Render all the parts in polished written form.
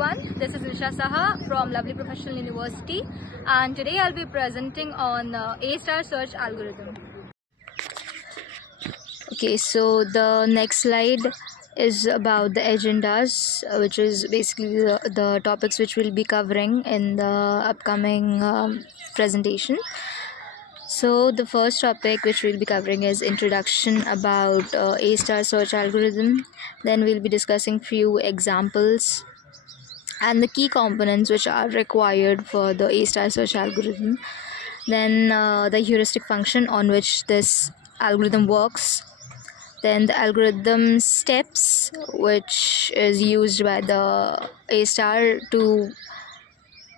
everyone, this is Isha Saha from Lovely Professional University, and today I'll be presenting on A-star search algorithm. Okay, so the next slide is about the agendas, which is basically the topics which we'll be covering in the upcoming presentation. So the first topic which we'll be covering is introduction about A-star search algorithm. Then we'll be discussing few examples and the key components which are required for the A-star search algorithm. Then the heuristic function on which this algorithm works. Then the algorithm steps, which is used by the A-star to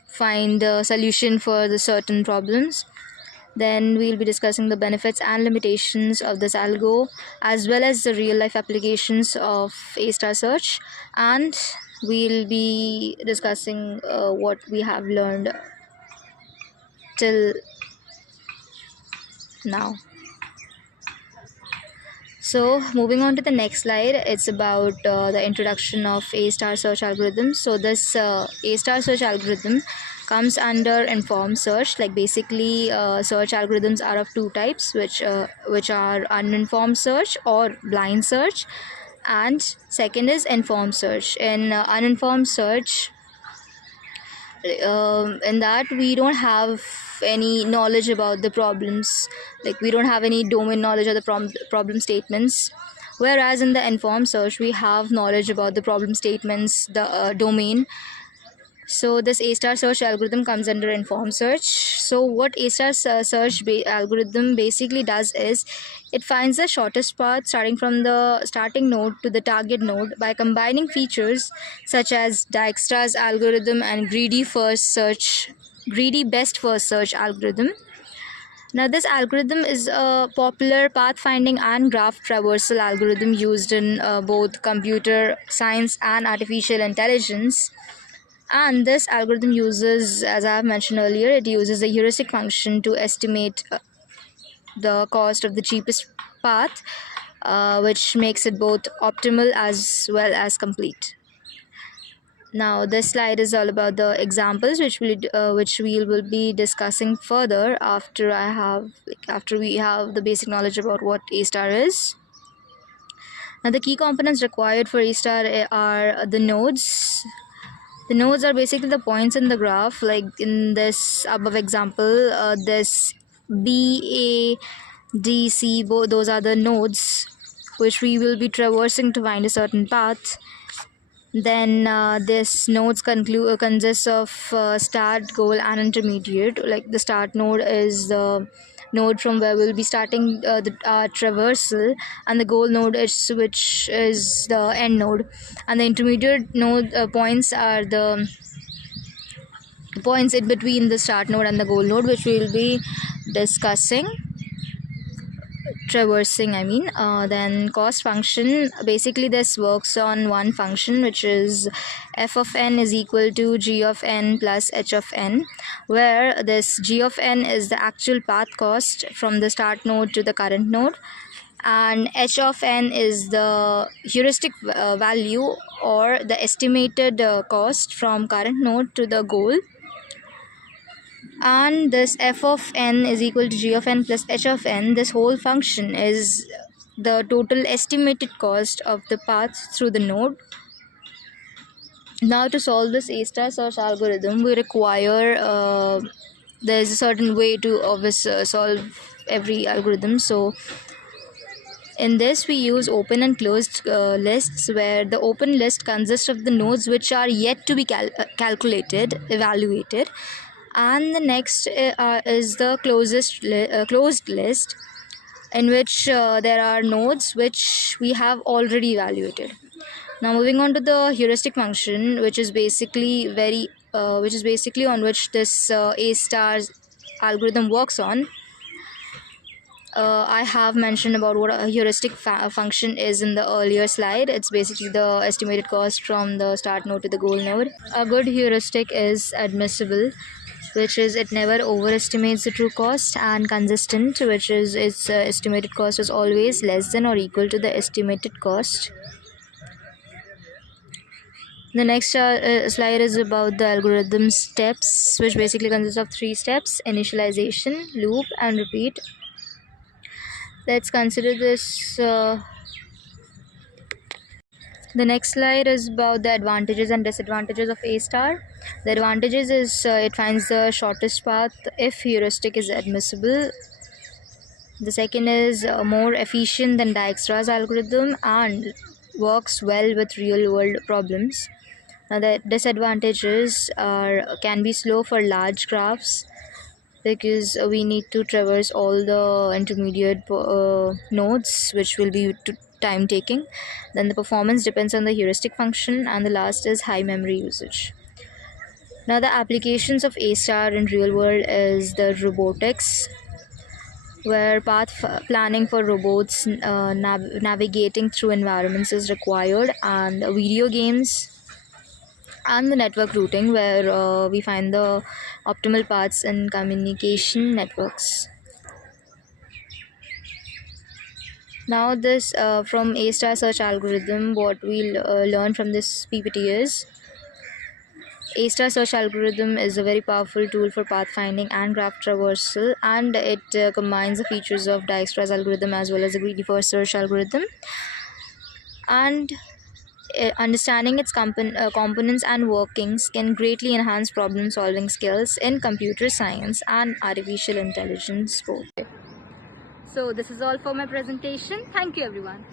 find the solution for the certain problems. Then we'll be discussing the benefits and limitations of this algo, as well as the real life applications of A-star search, and we'll be discussing what we have learned till now. So moving on to the next slide, it's about the introduction of A-star search algorithm. So this A-star search algorithm comes under informed search. Like basically search algorithms are of two types, which are uninformed search or blind search, and second is informed search. In uninformed search, in that we don't have any knowledge about the problems, like we don't have any domain knowledge of the problem statements, whereas in the informed search we have knowledge about the problem statements, the domain. So this A-star search algorithm comes under informed search. So what A-star search algorithm basically does is it finds the shortest path starting from the starting node to the target node by combining features such as Dijkstra's algorithm and greedy best first search algorithm. Now this algorithm is a popular pathfinding and graph traversal algorithm used in both computer science and artificial intelligence. And this algorithm uses, as I have mentioned earlier, it uses a heuristic function to estimate the cost of the cheapest path, which makes it both optimal as well as complete. Now this slide is all about the examples which we will be discussing further after we have the basic knowledge about what A-star is. Now the key components required for A-star are the nodes. The nodes are basically the points in the graph, like in this above example, this B, A, D, C, those are the nodes which we will be traversing to find a certain path. Then this nodes consists of start, goal and intermediate. Like the start node is the node from where we'll be starting the traversal, and the goal node which is the end node, and the intermediate node points are the points in between the start node and the goal node, which we will be discussing traversing. Then cost function, basically this works on one function, which is f of n is equal to g of n plus h of n, where this g of n is the actual path cost from the start node to the current node, and h of n is the heuristic value or the estimated cost from current node to the goal. And this f of n is equal to g of n plus h of n. This whole function is the total estimated cost of the path through the node. Now to solve this A-star search algorithm, we require there's a certain way to solve every algorithm. So in this we use open and closed lists, where the open list consists of the nodes which are yet to be evaluated, and the next is the closed list, in which there are nodes which we have already evaluated. Now moving on to the heuristic function, which is basically on which this A-star algorithm works on. I have mentioned about what a heuristic function is in the earlier slide. It's basically the estimated cost from the start node to the goal node. A good heuristic is admissible, which is it never overestimates the true cost, and consistent, which is its estimated cost is always less than or equal to the estimated cost. The next slide is about the algorithm steps, which basically consists of 3 steps: initialization, loop, and repeat. Let's consider this. The next slide is about the advantages and disadvantages of A star. The advantages is it finds the shortest path if heuristic is admissible. The second is more efficient than Dijkstra's algorithm and works well with real world problems. Now the disadvantages can be slow for large graphs because we need to traverse all the intermediate nodes, which will be time taking. Then the performance depends on the heuristic function, and the last is high memory usage. Now the applications of A star in real world is the robotics, where path planning for robots navigating through environments is required, and video games, and the network routing, where we find the optimal paths in communication networks. Now this from A star search algorithm, what we learn from this PPT is A star search algorithm is a very powerful tool for pathfinding and graph traversal, and it combines the features of Dijkstra's algorithm as well as the greedy first search algorithm. And understanding its components and workings can greatly enhance problem solving skills in computer science and artificial intelligence both. So this is all for my presentation. Thank you everyone.